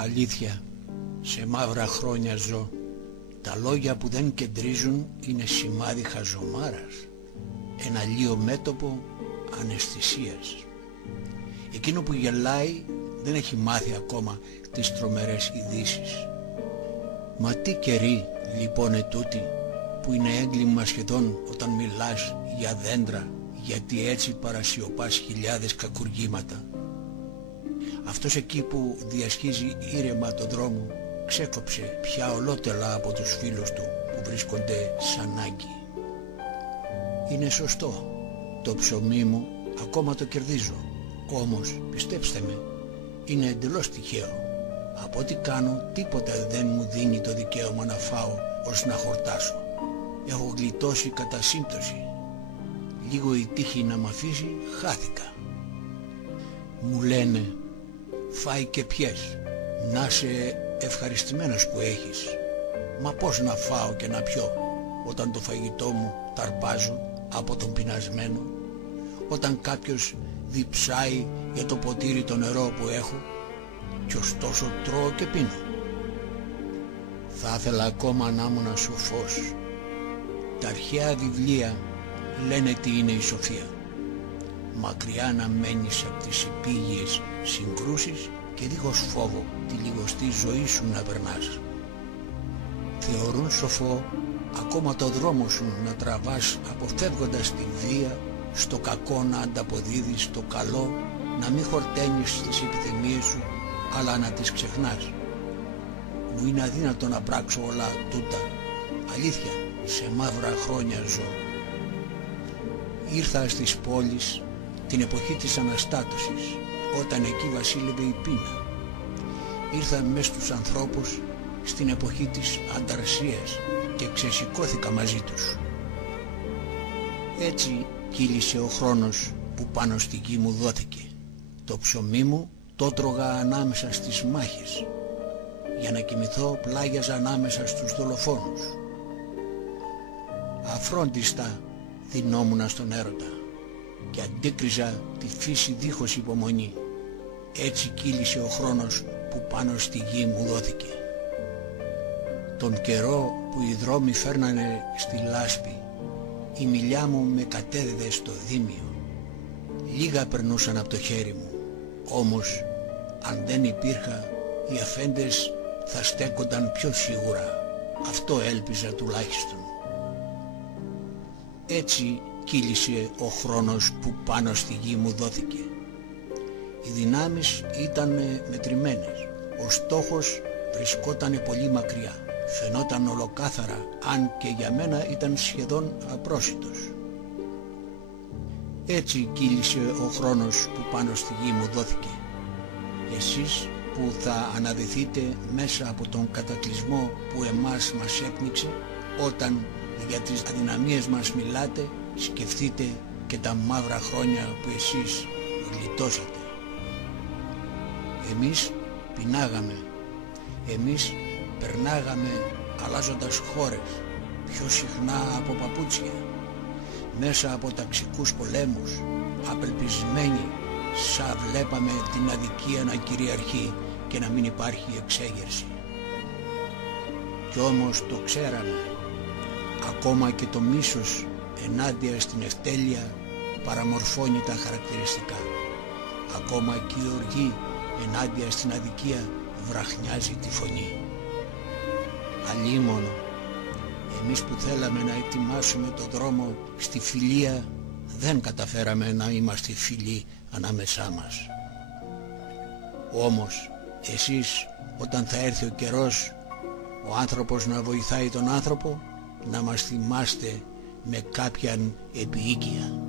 Αλήθεια, σε μαύρα χρόνια ζω. Τα λόγια που δεν κεντρίζουν είναι σημάδι χαζομάρας, ένα λίο μέτωπο αναισθησίας. Εκείνο που γελάει δεν έχει μάθει ακόμα τις τρομερές ειδήσεις. Μα τι καιροί λοιπόν ετούτη, που είναι έγκλημα σχεδόν όταν μιλάς για δέντρα, γιατί έτσι παρασιωπάς χιλιάδες κακουργήματα. Αυτός εκεί που διασχίζει ήρεμα τον δρόμο ξέκοψε πια ολότελα από τους φίλους του που βρίσκονται σαν άγκη. Είναι σωστό, το ψωμί μου ακόμα το κερδίζω, όμως πιστέψτε με, είναι εντελώς τυχαίο. Από ό,τι κάνω τίποτα δεν μου δίνει το δικαίωμα να φάω ως να χορτάσω. Έχω γλιτώσει κατά σύμπτωση. Λίγο η τύχη να μ' αφήσει, χάθηκα. Μου λένε, φάει και πιες, να είσαι ευχαριστημένος που έχεις. Μα πώς να φάω και να πιω όταν το φαγητό μου ταρπάζω από τον πεινασμένο, όταν κάποιος διψάει για το ποτήρι το νερό που έχω κι ωστόσο τρώω και πίνω. Θα ήθελα ακόμα να ήμουν σοφός. Τα αρχαία βιβλία λένε τι είναι η σοφία. Μακριά να μένεις από τις επίγειες συγκρούσεις και δίχως φόβο τη λιγοστή ζωή σου να περνάς. Θεωρούν σοφό ακόμα το δρόμο σου να τραβάς αποφεύγοντας τη βία, στο κακό να ανταποδίδεις το καλό, να μην χορταίνεις τις επιθυμίες σου αλλά να τις ξεχνάς. Μου είναι αδύνατο να πράξω όλα τούτα. Αλήθεια, σε μαύρα χρόνια ζω. Ήρθα στις πόλεις την εποχή της Αναστάτωσης, όταν εκεί βασίλευε η πείνα. Ήρθα μες στους ανθρώπους στην εποχή της ανταρσίας και ξεσηκώθηκα μαζί τους. Έτσι κύλησε ο χρόνος που πάνω στη γη μου δόθηκε. Το ψωμί μου το τρώγα ανάμεσα στις μάχες. Για να κοιμηθώ πλάγιαζα ανάμεσα στους δολοφόνους. Αφρόντιστα δινόμουνα στον έρωτα και αντίκριζα τη φύση δίχως υπομονή. Έτσι κύλησε ο χρόνος που πάνω στη γη μου δόθηκε. Τον καιρό που οι δρόμοι φέρνανε στη λάσπη, η μιλιά μου με κατέδιδε στο δίμιο. Λίγα περνούσαν από το χέρι μου, όμως αν δεν υπήρχα, οι αφέντες θα στέκονταν πιο σίγουρα. Αυτό έλπιζα τουλάχιστον. Έτσι κύλησε ο χρόνος που πάνω στη γη μου δόθηκε. Οι δυνάμεις ήταν μετρημένες. Ο στόχος βρισκόταν πολύ μακριά. Φαινόταν ολοκάθαρα, αν και για μένα ήταν σχεδόν απρόσιτος. Έτσι κύλησε ο χρόνος που πάνω στη γη μου δόθηκε. Εσείς που θα αναδυθείτε μέσα από τον κατακλυσμό που εμάς μας έπνιξε, όταν για τις αδυναμίες μας μιλάτε, σκεφτείτε και τα μαύρα χρόνια που εσείς γλιτώσατε. Εμείς πεινάγαμε, εμείς περνάγαμε αλλάζοντας χώρες, πιο συχνά από παπούτσια, μέσα από ταξικούς πολέμους, απελπισμένοι, σαν βλέπαμε την αδικία να κυριαρχεί και να μην υπάρχει εξέγερση. Κι όμως το ξέραμε, ακόμα και το μίσος ενάντια στην ευτέλεια παραμορφώνει τα χαρακτηριστικά. Ακόμα και η οργή ενάντια στην αδικία βραχνιάζει τη φωνή. Αλλήμωνο, εμείς που θέλαμε να ετοιμάσουμε το δρόμο στη φιλία, δεν καταφέραμε να είμαστε φιλοί ανάμεσά μας. Όμως εσείς, όταν θα έρθει ο καιρός ο άνθρωπος να βοηθάει τον άνθρωπο, να μας θυμάστε με κάποιαν επιοίκεια.